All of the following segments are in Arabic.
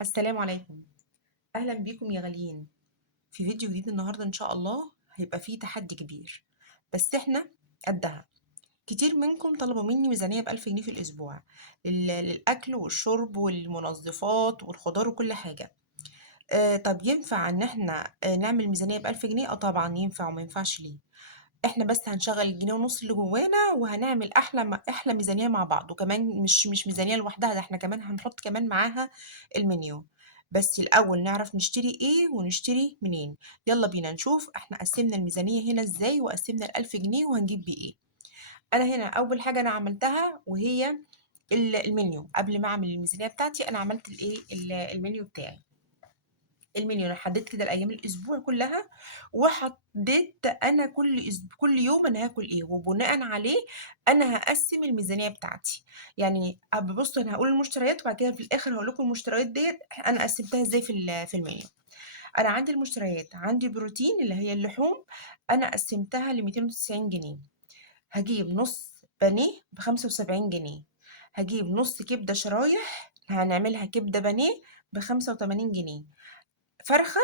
السلام عليكم. أهلا بيكم يا غاليين في فيديو جديد. النهاردة إن شاء الله هيبقى فيه تحدي كبير، بس إحنا قدها. كتير منكم طلبوا مني ميزانية ب1000 جنيه في الأسبوع للأكل والشرب والمنظفات والخضار وكل حاجة. طب ينفع إن إحنا نعمل ميزانية ب1000 جنيه؟ طبعا ينفع، وما ينفعش ليه؟ إحنا بس هنشغل الجنيه ونص اللي جوانا وهنعمل أحلى ميزانية مع بعض، وكمان مش ميزانية لوحدها، ده إحنا كمان هنحط كمان معاها المنيو. بس الأول نعرف نشتري إيه ونشتري منين. يلا بينا نشوف إحنا قسمنا الميزانية هنا إزاي، وقسمنا ال1000 جنيه وهنجيب بيه إيه. أنا هنا أول حاجة أنا عملتها وهي المنيو. قبل ما أعمل الميزانية بتاعتي أنا عملت المنيو بتاعي. المنيو انا حددت كده الايام الاسبوع كلها، وحددت انا كل يوم انا هاكل ايه، وبناء عليه انا هقسم الميزانيه بتاعتي. يعني بص، انا هقول المشتريات وبعد كده في الاخر هقول لكم المشتريات ديت انا قسمتها ازاي في المنيو. انا عندي المشتريات، عندي بروتين اللي هي اللحوم، انا قسمتها ل 290 جنيه. هجيب نص بانيه ب 75 جنيه. هجيب نص كبده شرايح هنعملها كبده بانيه ب 85 جنيه. فرخة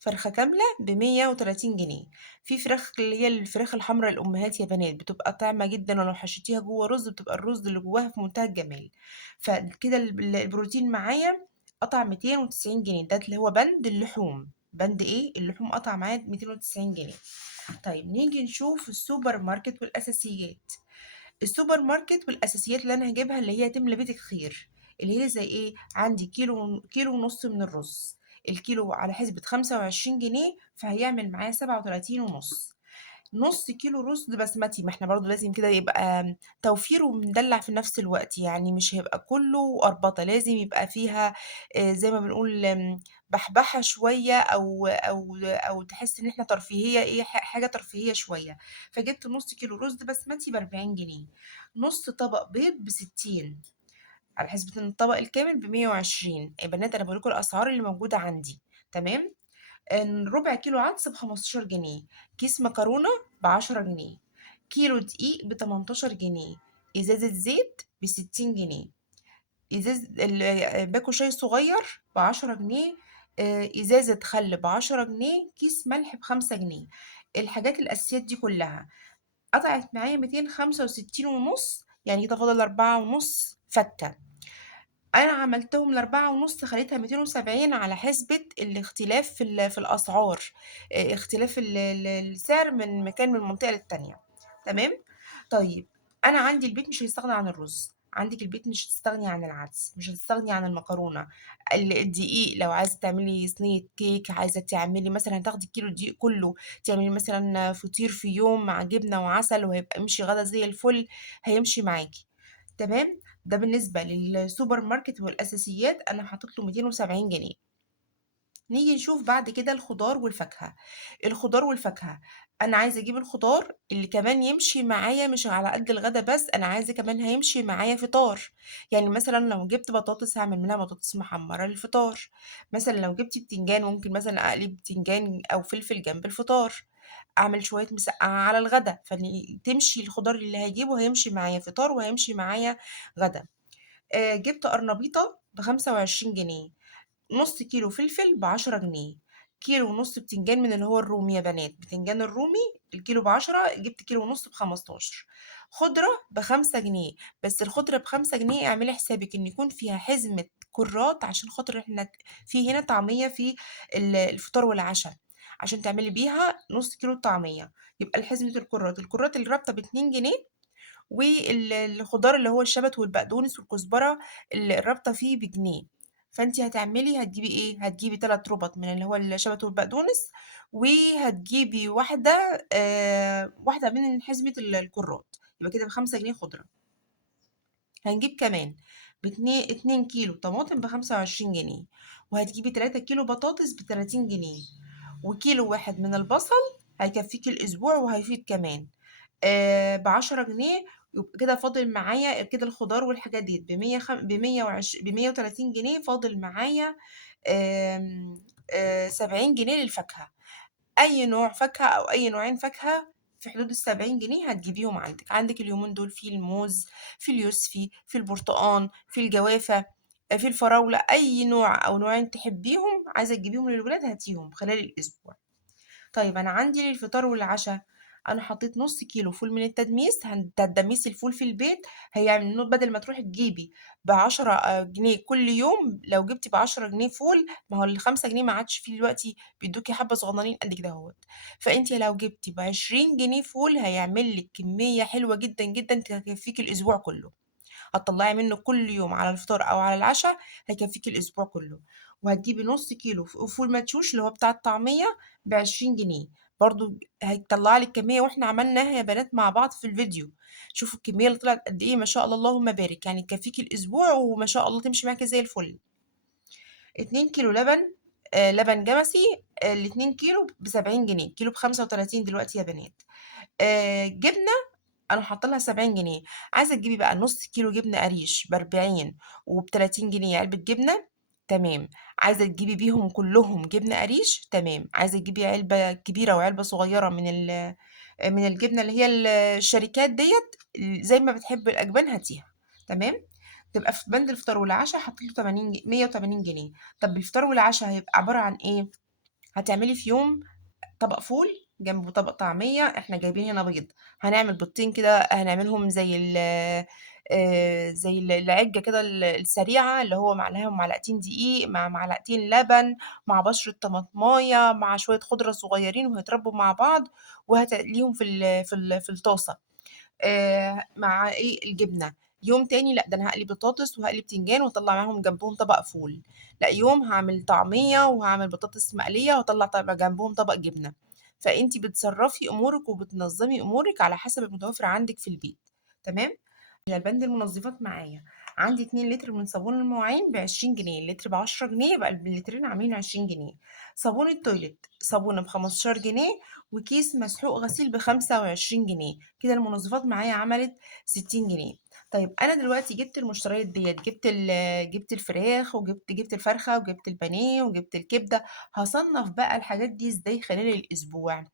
فرخة كاملة ب130 جنيه. في فراخ اللي هي الفراخ الحمراء الأمهات يا بنات بتبقى طعمة جدا، ولو حشيتيها جوه رز بتبقى الرز اللي جواها في منتهى الجمال. فكده البروتين معايا قطع 290 جنيه، ده اللي هو بند اللحوم. بند ايه اللحوم قطع معايا 290 جنيه. طيب نيجي نشوف السوبر ماركت والأساسيات. السوبر ماركت والأساسيات اللي أنا هجيبها اللي هي تملى بيتك خير، اللي هي زي إيه؟ عندي كيلو ونص من الرز. الكيلو على حسبة 25 جنيه، فهيعمل معايا 37 ونص. نص كيلو رز بسمتي، ما احنا برضو لازم كده يبقى توفير ومدلع في نفس الوقت، يعني مش هيبقى كله أربطة، لازم يبقى فيها زي ما بنقول بحبحة شوية، أو تحس إن احنا ترفيهية، إيه حاجة ترفيهية شوية. فجبت نص كيلو رز بسمتي ب40 جنيه. نص طبق بيض ب60، على حسبة إن الطبق الكامل ب120. يا بنات أنا بقول لكم الأسعار اللي موجودة عندي. تمام. ربع كيلو عدس ب15 جنيه. كيس مكرونة ب10 جنيه. كيلو دقيق ب18 جنيه. إزازة زيت ب60 جنيه. باكو شاي صغير ب10 جنيه. إزازة خل ب10 جنيه. كيس ملح ب5 جنيه. الحاجات الأساسيات دي كلها قطعت معايا 265 ونص، يعني كده فاضل 4 ونص فكة. أنا عملتهم ل4 ونص، خليتها 270 على حسبة الاختلاف في الأسعار. اختلاف السعر من مكان، من منطقة للتانية. تمام. طيب أنا عندي البيت مش هيستغنى عن الرز، عندك البيت مش هتستغني عن العدس، مش هتستغني عن المكرونة. الدقيق لو عايزة تعملي صينية كيك، عايزة تعملي مثلا هتاخدي الكيلو الدقيق كله تعملي مثلا فطير في يوم مع جبنة وعسل، وهيبقى يمشي غدا زي الفل، هيمشي معاكي. تمام. ده بالنسبة للسوبر ماركت والأساسيات أنا حاطط له 270 جنيه. نيجي نشوف بعد كده الخضار والفاكهة. الخضار والفاكهة، أنا عايزة أجيب الخضار اللي كمان يمشي معايا، مش على قد الغدا بس، أنا عايزة كمان هيمشي معايا فطار. يعني مثلا لو جبت بطاطس هعمل منها بطاطس محمرة للفطار. مثلا لو جبت بتنجان ممكن مثلا أقلي بتنجان أو فلفل جنب الفطار. أعمل شوية مسقعة على الغدا، فتمشي الخضار اللي هجيبه هيمشي معايا فطار وهيمشي معايا غدا. جبت قرنبيطة ب25 جنيه. نص كيلو فلفل ب10 جنيه. كيلو ونص بتنجان من اللي هو الرومي يا بنات، بتنجان الرومي الكيلو ب10، جبت كيلو ونص ب15. خضرة ب5 جنيه. بس الخضرة ب5 جنيه اعملي حسابك ان يكون فيها حزمة كرات، عشان خاطر احنا في هنا طعمية في الفطار والعشاء، عشان تعملي بيها نص كيلو طعمية. يبقى الحزمة الكرات اللي رابطة ب2 جنيه. والخضار اللي هو الشبت والبقدونس والكزبرة الرابطة فيه بجنيه. فانت هتجيبي ايه؟ هتجيبي 3 ربط من اللي هو الشبت والبقدونس، وهتجيبي واحدة من حزمة الكرات، يبقى كده ب5 جنيه خضرة. هنجيب كمان 2 كيلو طماطم ب25 جنيه. وهتجيبي 3 كيلو بطاطس ب30 جنيه. وكيلو واحد من البصل هيكفيكي الأسبوع وهيفيد كمان ب10 جنيه. يبقى كده فاضل معايا كده الخضار والحاجات دي ب130 جنيه، فاضل معايا 70 جنيه للفاكهة. أي نوع فاكهة أو أي نوعين فاكهة في حدود ال70 جنيه هتجيبيهم. عندك اليومين دول في الموز، في اليوسفي، في البرتقان، في الجوافة. في الفراولة، أي نوع أو نوعين تحبيهم عايزة تجيبيهم للولاد هاتيهم خلال الأسبوع. طيب أنا عندي للفطار والعشا، أنا حطيت نص كيلو فول من التدميس، هتدمسي الفول في البيت، هيعمل بدل ما تروحي تجيبي بعشرة جنيه كل يوم، لو جبتي ب10 جنيه فول، ما هو ال5 جنيه ما عادش فيه دلوقتي، بيدوكي حبة صغننين قد كده اهوت. فانت لو جبتي ب20 جنيه فول هيعمل لك كمية حلوة جدا جدا تكفيك الأسبوع كله. هتطلعي منه كل يوم على الفطار او على العشاء، هيكفيكي الاسبوع كله. وهتجيبي نص كيلو فول مدشوش اللي هو بتاع الطعمية ب20 جنيه، برضو هيطلع لك كمية، واحنا عملناها يا بنات مع بعض في الفيديو. شوفوا الكمية اللي طلعت قد ايه، ما شاء الله اللهم بارك، يعني تكفيكي الاسبوع وما شاء الله تمشي معاكي زي الفل. 2 كيلو لبن، لبن جمسي، الاتنين كيلو ب70 جنيه، كيلو ب35 دلوقتي يا بنات. جبنة، أنا حاطة لها 70 جنيه. عايزة تجيبي بقى نص كيلو جبنة قريش ب40 وب30 جنيه علبة جبنة، تمام. عايزة تجيبي بيهم كلهم جبنة قريش، تمام. عايزة تجيبي علبة كبيرة وعلبة صغيرة من الجبنة اللي هي الشركات ديت، زي ما بتحب الأجبان هاتيها، تمام. تبقى في بند الفطار والعشاء حطيت له 180 جنيه. طب الفطار والعشاء هيبقى عبارة عن ايه؟ هتعملي في يوم طبق فول جنبه طبق طعمية، احنا جايبين هنا بيض، هنعمل بيضتين كده، هنعملهم زي زي العجة كده السريعة، اللي هو معلهم معلقتين دقيق مع معلقتين لبن مع بشرة طماطماية مع شوية خضرة صغيرين، وهيتربوا مع بعض، وهتقليهم في الطاسة مع إيه، الجبنة. يوم تاني لأ، ده أنا هاقلي بطاطس وهاقلي بتنجان وأطلّع معاهم جنبهم طبق فول. لأ، يوم هاعمل طعمية وهاعمل بطاطس مقلية وأطلّع جنبهم طبق جبنة. فأنتِ بتصرّفي أمورِك وبتنظّمي أمورِك على حسب المتوفر عندِك في البيت، تمام؟ على بند المنظفات معايا، عندي 2 لتر من صابون المواعين ب20 جنيه، اللتر ب10 جنيه، يبقى اللترين عاملين 20 جنيه. صابون التويلت صابونة ب15 جنيه، وكيس مسحوق غسيل ب25 جنيه، كده المنظفات معايا عملت 60 جنيه. طيب أنا دلوقتي جبت المشتريات ديت، جبت الفراخ جبت الفرخة وجبت البانيه وجبت الكبدة، هصنف بقى الحاجات دي ازاي خلال الأسبوع.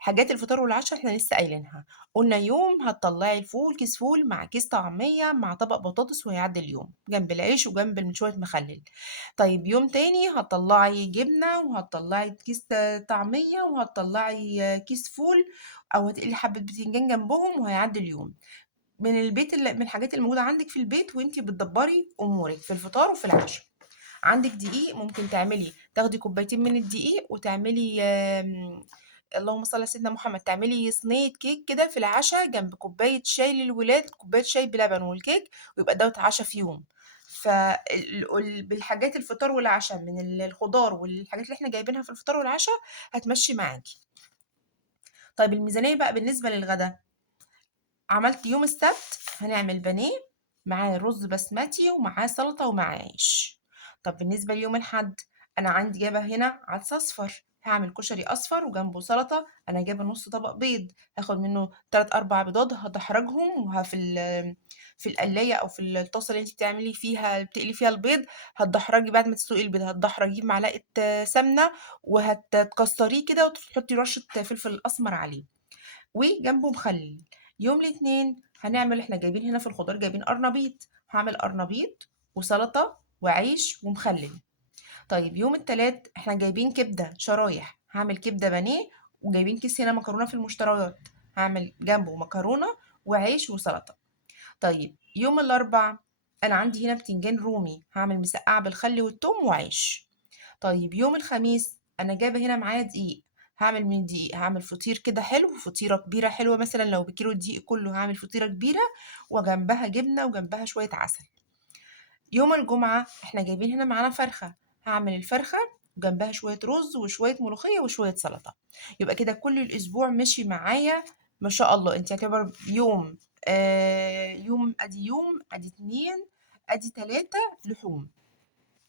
حاجات الفطار والعشا إحنا لسه قايلينها، قُلنا يوم هتطلّعي الفول كيس فول مع كيس طعمية مع طبق بطاطس وهيعدّي اليوم، جنب العيش وجنب شوية مخلِّل. طيب يوم تاني هتطلّعي جبنة وهتطلّعي كيس طعمية وهتطلّعي كيس فول، أو هتقلي حبّة بتنجان جنبهم وهيعدّي اليوم. من الحاجات اللي موجودة عندِك في البيت وأنتِ بتدبّري أمورِك في الفطار وفي العشا. عندِك دقيق، ممكن تاخدي كوبايتين من الدقيق وتعملي اللهم صل على سيدنا محمد، تعملي صينية كيك كده في العشا جنب كوباية شاي للولاد، كوباية شاي بلبن والكيك، ويبقى دوّة عشا فيهم. بالحاجات الفطار والعشا من الخضار والحاجات اللي إحنا جايبينها في الفطار والعشا هتمشّي معاكِ. طيب الميزانية بقى بالنسبة للغدا، عملت يوم السبت هنعمل بانيه معاه رز بسمتي ومعاه سلطة ومعاه عيش. طب بالنسبة ليوم الحد، أنا عندي جايبة هنا عدس أصفر، هعمل كشري أصفر وجنبه سلطة، أنا جايبة نص طبق بيض، هاخد منه 3 4 بيضات هدحرجهم في القلاية أو في الطاسة اللي انت بتقلي فيها البيض، هتدحرجي بعد ما تسلقي البيض هتدحرجيه بمعلقة سمنة، وهتكسريه كده وتحطي رشة فلفل أسمر عليه وجنبه مخلل. يوم الاثنين هنعمل، احنا جايبين هنا في الخضار جايبين قرنبيط، هعمل قرنبيط وسلطة وعيش ومخلل. طيب يوم التلات احنا جايبين كبدة شرايح، هعمل كبدة بانيه، وجايبين كيس هنا مكرونة في المشتريات، هعمل جنبه مكرونة وعيش وسلطة. طيب يوم الأربع أنا عندي هنا بتنجان رومي، هعمل مسقعة بالخل والثوم وعيش. طيب يوم الخميس أنا جايبة هنا معايا دقيق، هاعمل من دقيق هاعمل فطير كده حلو، فطيرة كبيرة حلوة، مثلًا لو بكيلو الدقيق كله هاعمل فطيرة كبيرة وجنبها جبنة وجنبها شوية عسل. يوم الجمعة إحنا جايبين هنا معانا فرخة، هاعمل الفرخة وجنبها شوية رز وشوية ملوخية وشوية سلطة. يبقى كده كل الأسبوع مشي معايا ما شاء الله. أنتِ يعتبر يوم أدي 2 أدي 3 لحوم.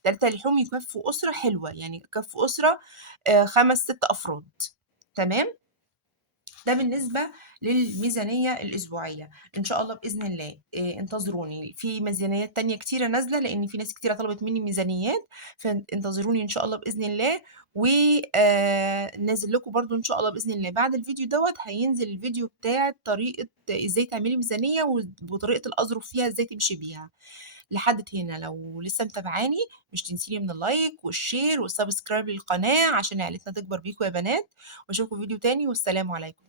3 لحوم يكفّوا أسرة حلوة، يعني يكفّوا أسرة 5، 6 أفراد، تمام؟ ده بالنسبة للميزانية الأسبوعية. إن شاء الله بإذن الله انتظروني، في ميزانيات تانية كتيرة نازلة، لإن في ناس كتيرة طلبت منّي ميزانيات، فانتظروني إن شاء الله بإذن الله. و نازل لكم برضه إن شاء الله بإذن الله بعد الفيديو دوّة هينزل الفيديو بتاع طريقة إزاي تعملي ميزانية وطريقة الأظرف فيها إزاي تمشي بيها. لحد هنا لو لسه متابعاني مش تنسيني من اللايك والشير والسبسكرايب للقناة عشان عيلتنا تكبر بيكم يا بنات، واشوفكم في فيديو تاني والسلام عليكم.